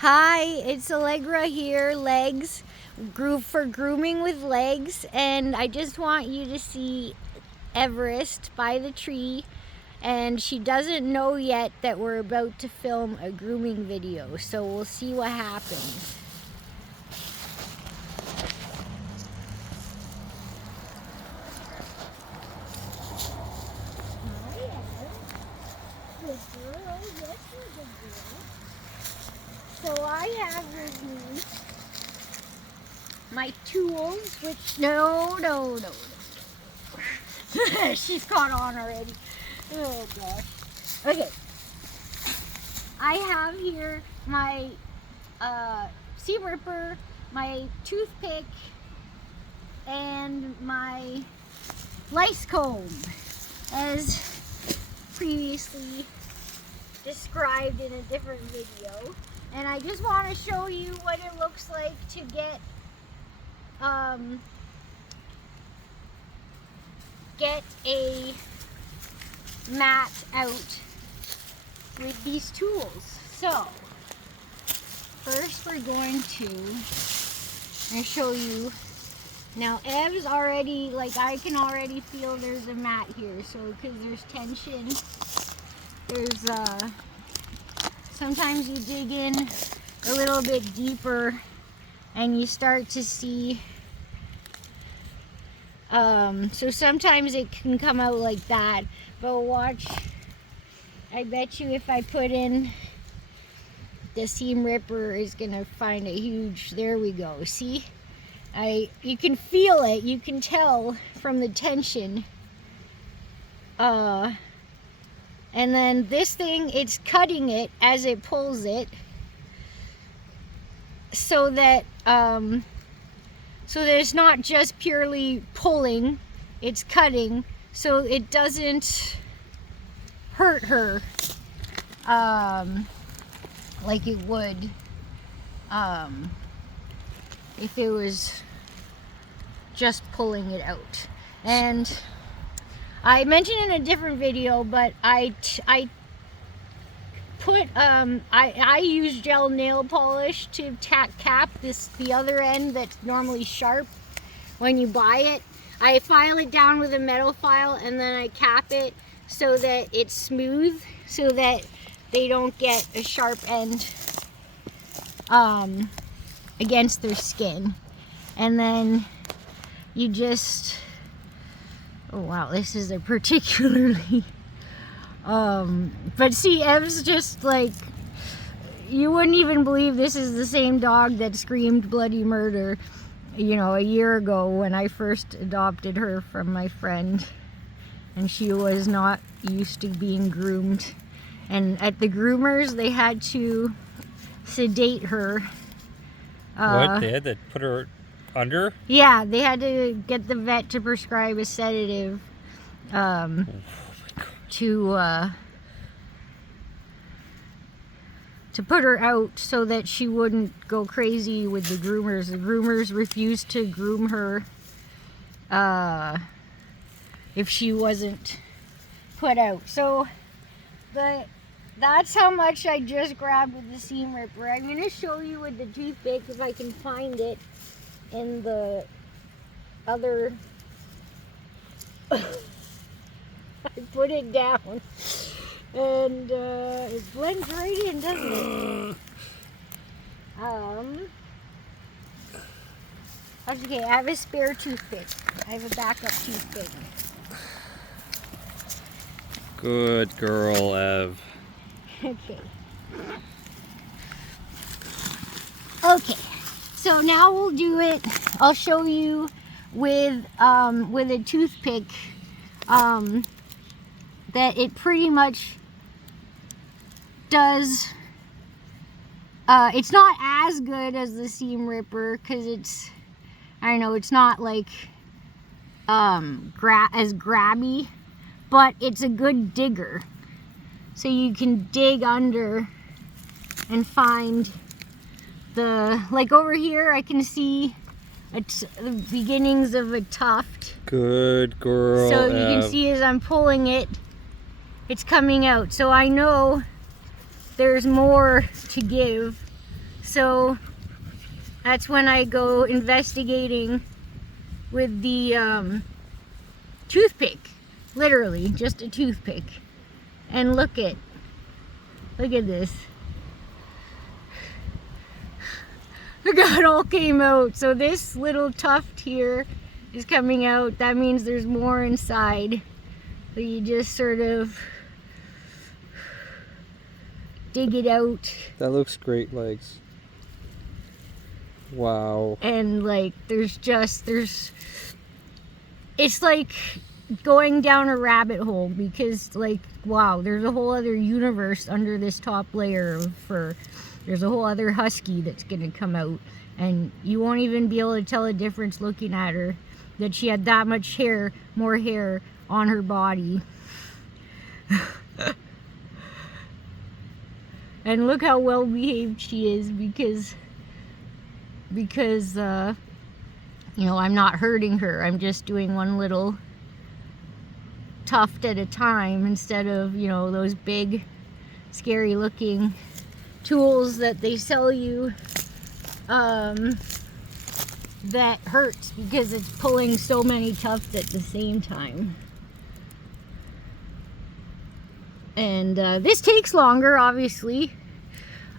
Hi, it's Allegra here, Legs, for Grooming with Legs, and I just want you to see Everest by the tree, and she doesn't know yet that we're about to film a grooming video, so we'll see what happens. So I have with me my tools, which, no. She's caught on already. Oh gosh. Okay. I have here my seam ripper, my toothpick, and my lice comb, as previously described in a different video. And I just want to show you what it looks like to get a mat out with these tools. So first we're going to show you. Now Ev's already, like, I can already feel there's a mat here, so because there's tension, there's sometimes you dig in a little bit deeper and you start to see, so sometimes it can come out like that, but watch, I bet you if I put in the seam ripper is gonna find a huge, there we go, see? You can feel it, you can tell from the tension. And then this thing, it's cutting it as it pulls it, so that it's not just purely pulling, it's cutting, so it doesn't hurt her like it would if it was just pulling it out. And I mentioned in a different video, but I use gel nail polish to cap the other end that's normally sharp when you buy it. I file it down with a metal file and then I cap it so that it's smooth, so that they don't get a sharp end against their skin. And then you just, oh wow, this is a particularly but see, Ev's just like, you wouldn't even believe this is the same dog that screamed bloody murder, you know, a year ago when I first adopted her from my friend, and she was not used to being groomed. And at the groomers, they had to sedate her. What? They had to put her under? Yeah, they had to get the vet to prescribe a sedative to put her out so that she wouldn't go crazy with the groomers. The groomers refused to groom her if she wasn't put out. So that's how much I just grabbed with the seam ripper. I'm going to show you with the toothpick if I can find it in the other. I put it down and it blends right in, doesn't it? Okay, I have a spare toothpick. I have a backup toothpick. Good girl, Ev. Okay. Okay. So now we'll do it. I'll show you with a toothpick that it pretty much does. It's not as good as the seam ripper because it's, I don't know, it's not like as grabby, but it's a good digger. So you can dig under and find the, like over here I can see it's the beginnings of a tuft. Good girl, so you can see as I'm pulling it, it's coming out. So I know there's more to give So that's when I go investigating with the toothpick. Literally, just a toothpick. And look at this. Look how it all came out. So this little tuft here is coming out. That means there's more inside. So you just sort of dig it out. That looks great, Legs. Wow. And like it's like going down a rabbit hole, because like, wow, there's a whole other universe under this top layer of fur. There's a whole other husky that's gonna come out, and you won't even be able to tell a difference looking at her, that she had that much hair, more hair on her body. And look how well behaved she is, because you know, I'm not hurting her. I'm just doing one little tuft at a time, instead of, you know, those big scary looking tools that they sell you that hurts because it's pulling so many tufts at the same time. And this takes longer, obviously,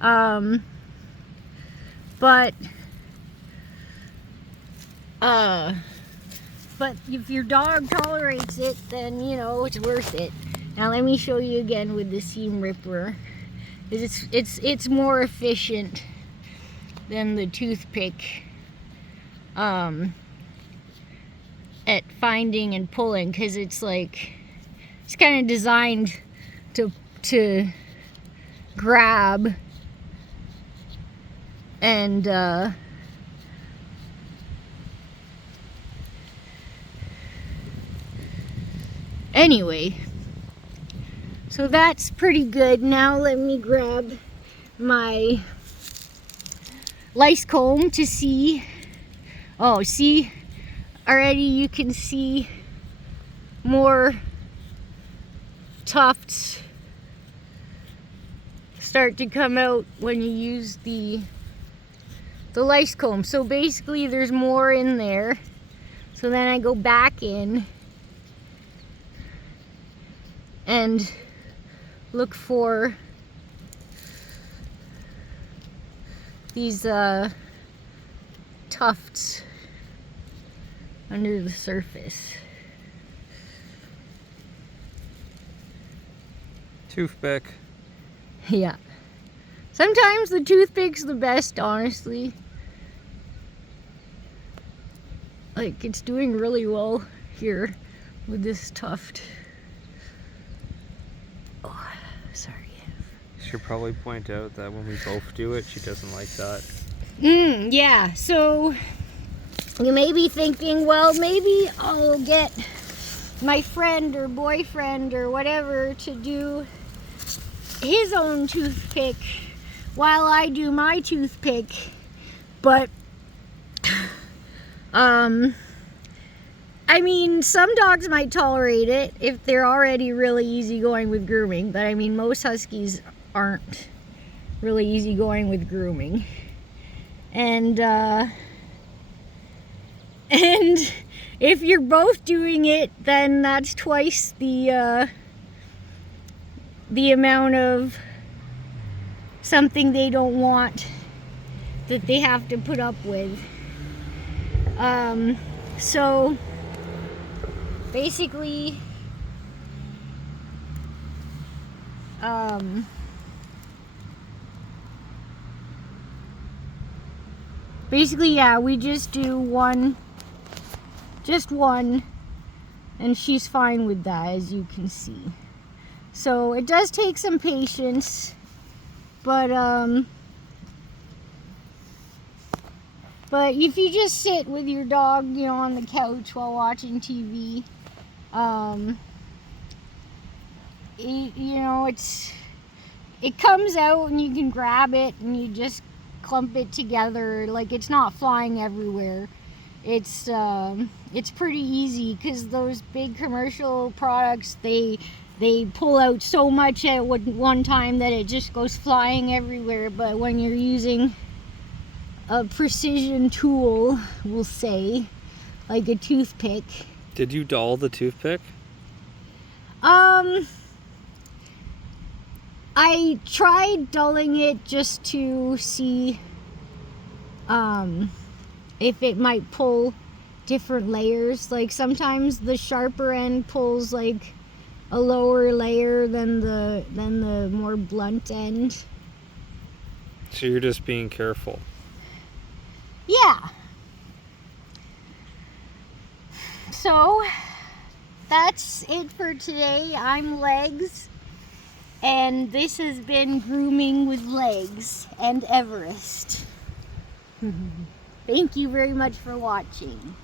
but if your dog tolerates it, then, you know, it's worth it. Now let me show you again with the seam ripper. It's more efficient than the toothpick at finding and pulling, because it's like, it's kind of designed to grab and anyway, so that's pretty good. Now let me grab my lice comb to see. Oh, see, already you can see more tufts start to come out when you use the lice comb. So basically there's more in there. So then I go back in and look for these tufts under the surface. Toothpick. Yeah. Sometimes the toothpick's the best, honestly. Like, it's doing really well here with this tuft. Oh, sorry. Should probably point out that when we both do it, she doesn't like that. Yeah, so you may be thinking, well, maybe I'll get my friend or boyfriend or whatever to do his own toothpick while I do my toothpick. But I mean, some dogs might tolerate it if they're already really easygoing with grooming, but I mean, most huskies aren't really easygoing with grooming. And if you're both doing it, then that's twice the amount of something they don't want that they have to put up with. So basically, yeah, we just do one, and she's fine with that, as you can see. So it does take some patience, but if you just sit with your dog, you know, on the couch while watching TV, you know, it comes out and you can grab it and you just clump it together. Like, it's not flying everywhere. It's pretty easy, because those big commercial products, they pull out so much at one time that it just goes flying everywhere. But when you're using a precision tool, we'll say, like a toothpick. Did you dull the toothpick? I tried dulling it just to see if it might pull different layers. Like sometimes the sharper end pulls like a lower layer than the more blunt end. So you're just being careful. Yeah. So that's it for today. I'm Legs, and this has been Grooming with Legs and Everest. Thank you very much for watching.